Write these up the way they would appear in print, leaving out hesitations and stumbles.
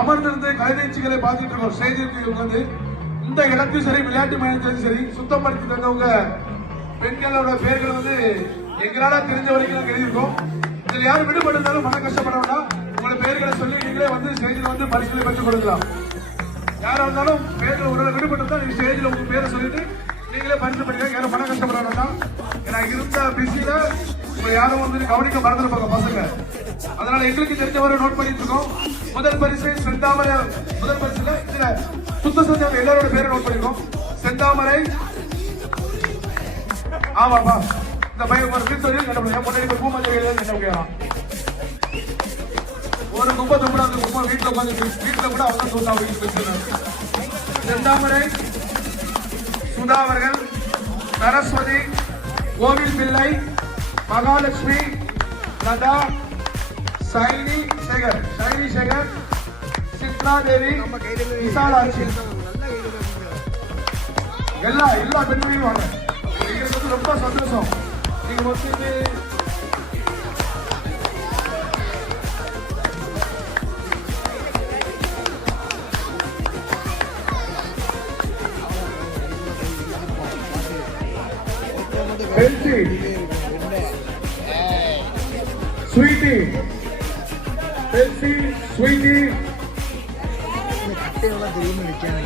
அமர்ந்திருந்து கலை நிகழ்ச்சிகளை பார்த்துட்டு இருக்கோம். ஸ்டேஜிற்கு வந்து இந்த இடத்தையும் சரி, விளையாட்டு மையத்திலும் சரி சுத்தப்படுத்தி தந்தவங்க பெண்களோட பேர்கள் வந்து எங்களால தெரிஞ்ச வரைக்கும் எழுதியிருக்கோம். இதுல யாரும் விடுபட்டிருந்தாலும் மன கஷ்டப்பட வேண்டாம். உங்களோட பேர்களை சொல்லி நீங்களே வந்து ஸ்டேஜில் வந்து பரிசுகளை பெற்றுக் கொடுக்கலாம். யாரா இருந்தாலும் பேர்கள் ஒரு விடுபட்டு நீங்க ஸ்டேஜில் உங்க பேரை சொல்லிட்டு நீங்களே பரிசு படிக்க. யாரும் மன கஷ்டப்பட வேண்டாம். ஏன்னா இருந்த பிஸியில உங்க யாரும் வந்து கவனிக்க மறந்துருப்பாங்க பசங்க. அதனால எங்களுக்கு தெரிஞ்சவரை நோட் பண்ணிட்டு இருக்கோம். முதல் பரிசு செந்தாமரை. முதல் பரிசுல இதுல சுத்த செஞ்சவங்க எல்லாரோட பேரை நோட் பண்ணிருக்கோம். செந்தாமரை. ஆமாப்பா, இந்த பையன் ஒரு வீட்டு முன்னாடி பூ மஞ்சள் என்ன ஒரு குப்பை தும்பா அந்த குப்பை வீட்டுல உட்காந்து வீட்டுல கூட அவங்க சுதா செந்தாமரை, சுதா அவர்கள், சரஸ்வதி, கோவில் பிள்ளை, மகாலட்சுமி, லதா, சைனி சேகர், சித்ரா தேவி, விசாலாட்சி, எல்லா பெண்மையும் வாங்க. எங்களுக்கு ரொம்ப சந்தோஷம். நீங்க மொத்தம் பெல்சி, ஸ்வீட்டி, பெல்சி, ஸ்வீட்டி, கட்டையெல்லாம் தெரியுமா நிற்காங்க.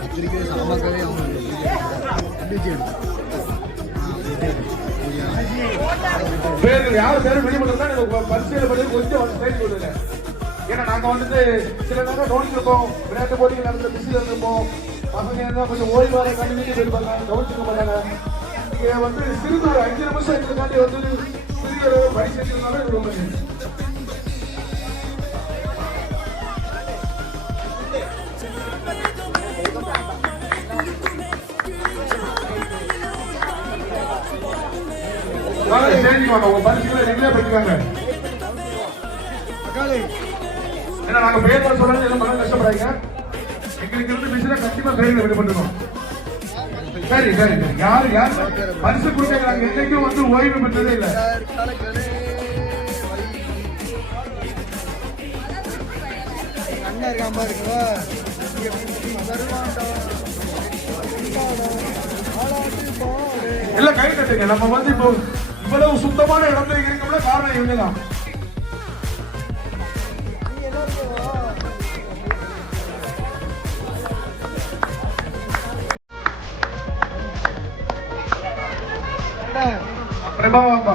பத்திரிக்கை சாமாக்களே அவங்க பேர்கள் யாரும் பேரும் வெளிப்பட்டா பரிசீலனை பண்ணி கொஞ்சம் பேசி கொடுங்க. ஏன்னா நாங்க வந்துட்டு சில நேரம் கவனிச்சு இருப்போம். விளையாட்டு போட்டிகள் நடந்த பிஸியில் இருந்திருப்போம். பசங்க கொஞ்சம் ஓய்வாக கண்டிப்பாக இருப்பாங்க, கவனிச்சுக்க மாட்டாங்க. நீங்க வந்து சிறிது ஒரு 5 நிமிஷம் எங்களுக்காண்டி வந்து சிறிய பரிசு வச்சிருந்தாலும் ரொம்ப பரிசுகளை எங்களே படிக்கிறாங்க. ஏன்னா நாங்க பேர் சொல்றது எல்லாம் மன கஷ்டப்படாங்க. எங்களுக்கு இருந்து மிஷினை கண்டிப்பா பேரில் விடுபட்டுருக்கோம். சரி சரி சரி, யாரு பரிசு கொடுக்க நாங்க என்னைக்கும் வந்து ஓய்வு பெற்றதே இல்லை. அண்ணா இருக்காம இருக்குவா எல்லாம் கை கட்டுங்க. நம்ம வந்து இப்போ இவ்வளவு சுத்தமான இடத்துல இருக்கோம்னா காரணம் இவங்க தான். பிரபாவா